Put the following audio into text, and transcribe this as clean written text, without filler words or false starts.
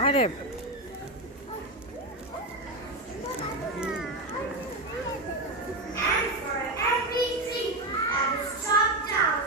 Arif. And for every tree that is chopped down.